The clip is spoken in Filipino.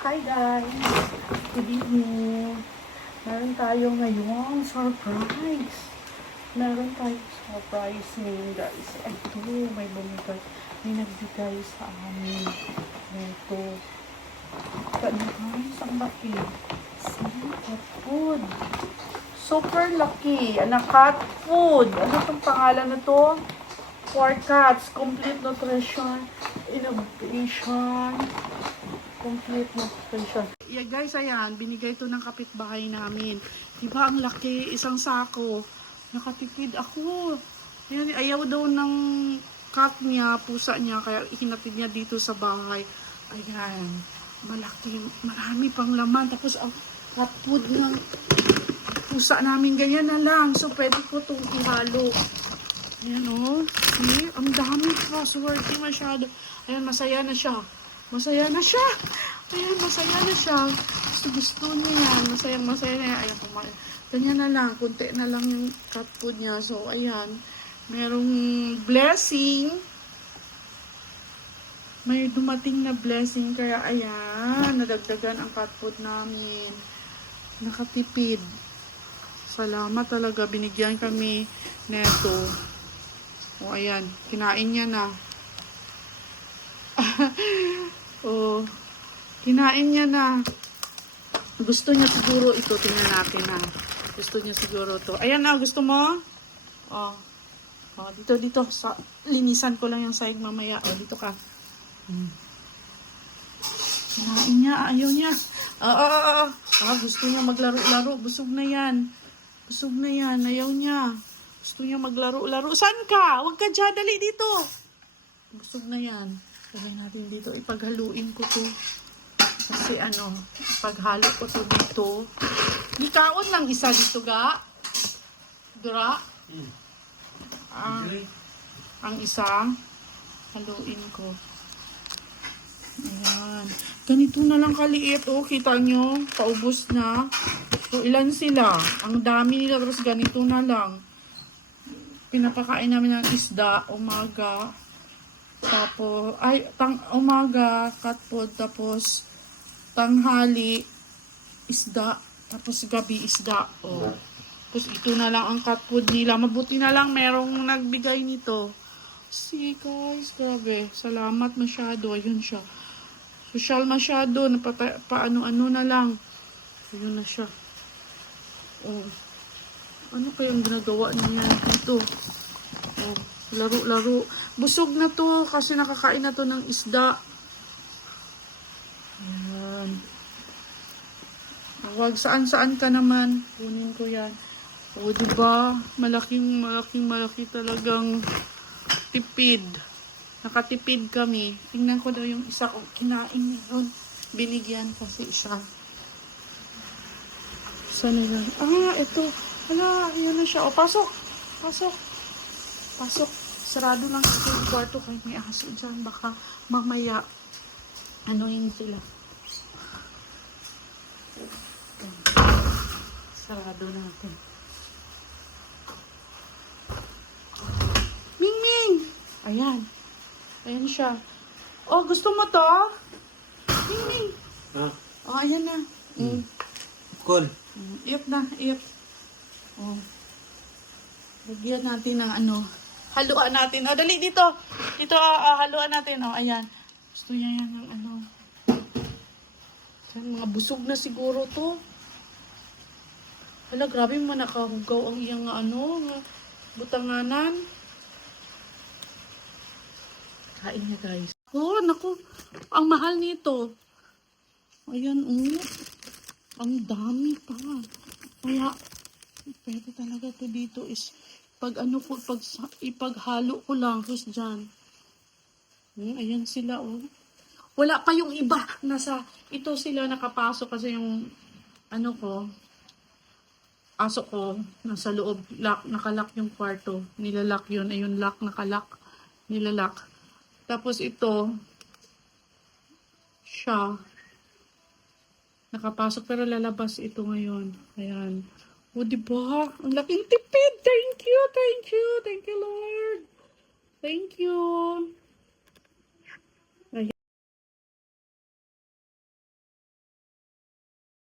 Hi guys! Good evening! Meron tayo ngayong surprise! Meron tayong surprise ngayon guys. Ito, may bumigay. May nagbigay sa amin. Ito. Ano guys? Ang laki. See? Cat food. Super laki. Cat food. Ano itong pangalan na to? For cats. Complete nutrition. Innovation. Complete nutrition. Yeah guys, ayan. Binigay ito ng kapitbahay namin. Diba ang laki? Isang sako. Nakatipid ako. Ayan, ayaw daw ng cat niya, pusa niya. Kaya hinatid niya dito sa bahay. Ayan. Malaki. Marami pang laman. Tapos ang cat food ng pusa namin ganyan na lang. So pwede ko itong ihalo. Ayan o. See? Ang dami pa. Swerte masyado. Ayan, masaya na siya. Masaya na siya. Ayan, masaya na siya. Gusto niya yan. Masaya na yan. Ayan, kumain. Ganyan na lang. Kunti na lang yung cat food niya. So, ayan. Merong blessing. May dumating na blessing. Kaya, ayan. Nadagdagan ang cat food namin. Nakatipid. Salamat talaga. Binigyan kami neto. O, ayan. Kinain niya na. Oh, kinain niya na. Gusto niya siguro ito. Tingnan natin na. Gusto niya siguro to. Ayan na, gusto mo? Oh. Oh, dito. Linisan ko lang yung sahig mamaya. Oh, dito ka. Kinain niya. Ayaw niya. Gusto niya maglaro-laro. Busog na yan. Ayaw niya. Gusto niya maglaro-laro. Saan ka? Huwag ka dyan. Dali dito. Busog na yan. Lagay natin dito. Ipaghaluin ko to. Kasi ipaghalo ko to dito. Ikaon lang isa dito ga. Dura. Ang isa. Haluin ko. Ayan. Ganito na lang kaliit. Oh, kita nyo. Paubos na. So, ilan sila? Ang dami nila. Tapos ganito na lang. Pinapakain namin ng isda. Umaga. Tapos, umaga, cat food, tapos, tanghali, isda, tapos gabi isda. Oh. Tapos, ito na lang ang cat food nila. Mabuti na lang merong nagbigay nito. See, guys, grabe. Salamat masyado. Ayun siya. Social masyado. Paano-ano na lang. Ayun na siya. Oh. Ano kayang ginagawa niya dito? Oh. Laro-laro. Busog na to kasi nakakain na to ng isda. Ayan. Huwag saan-saan ka naman. Kunin ko yan. O, diba? Malaki talagang tipid. Nakatipid kami. Tingnan ko daw yung isa kong kinain niya doon. Binigyan kasi isa. Saan na yan? Ito. Wala, yun na siya. O, pasok. Sarado lang sa kwarto kahit may aso dyan. Baka mamaya yun sila. Sarado natin. Ming! Ayan. Ayan siya. Oh, gusto mo to? Ming! Oh, ayan na. Cool. Iyap na. Oh. Lagyan natin ng haluan natin. O, dali dito. Dito, haluan natin. O, ayan. Gusto niya yan ng Mga busog na siguro to. Hala, grabe mo nakahugaw ang iyang butanganan. Kain niya, guys. Oh, naku. Ang mahal nito. Ayan, ang dami pa. Kaya, pwede talaga to dito is ipaghalo ko lang, who's dyan? Ayan sila, oh. Wala pa yung iba. Ito sila nakapasok kasi yung, aso ko, nasa loob, nakalak yung kwarto. Nilalak yun, ayun, nilalak. Tapos ito, siya, nakapasok pero lalabas ito ngayon. Ayan. O, diba? Ang laking tipid. Thank you, Lord. Thank you.